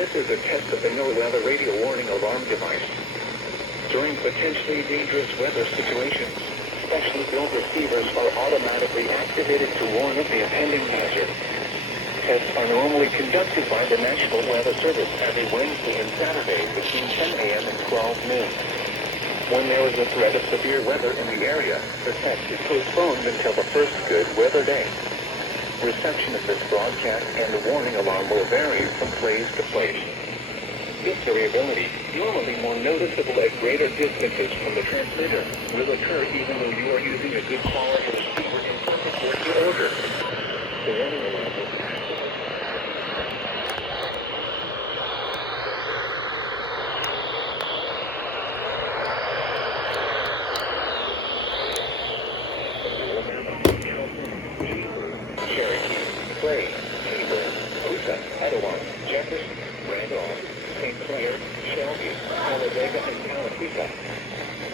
This is a test of the no-weather radio warning alarm device. During potentially dangerous weather situations, specially built receivers are automatically activated to warn of the impending hazard. Tests are normally conducted by the National Weather Service every Wednesday and Saturday between 10 a.m. and 12 noon. When there is a threat of severe weather in the area, the test is postponed until the first good weather day. Reception of this broadcast and the warning alarm will vary from place to place. This variability, normally more noticeable at greater distances from the transmitter, will occur even though you are using a good quality receiver in perfect working order. The warning alarm will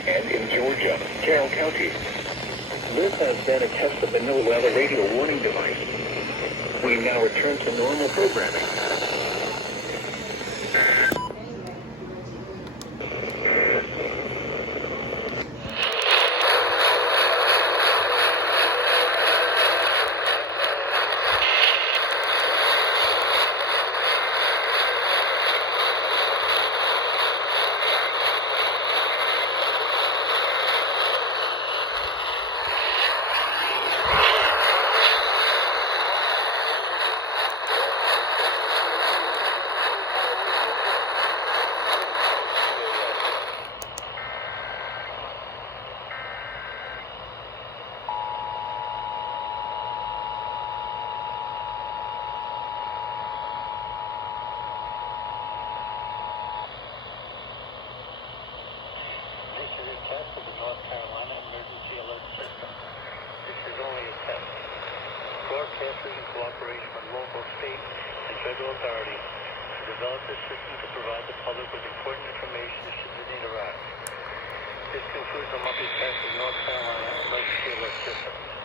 and in Georgia, Carroll County. This has been a test of the no-weather radio warning device. We now return to normal programming. Test of the North Carolina Emergency Alert System. This is only a test. Broadcast is in cooperation with local, state, and federal authorities to develop this system to provide the public with important information should the need arise. This concludes the monthly test of North Carolina Emergency Alert System.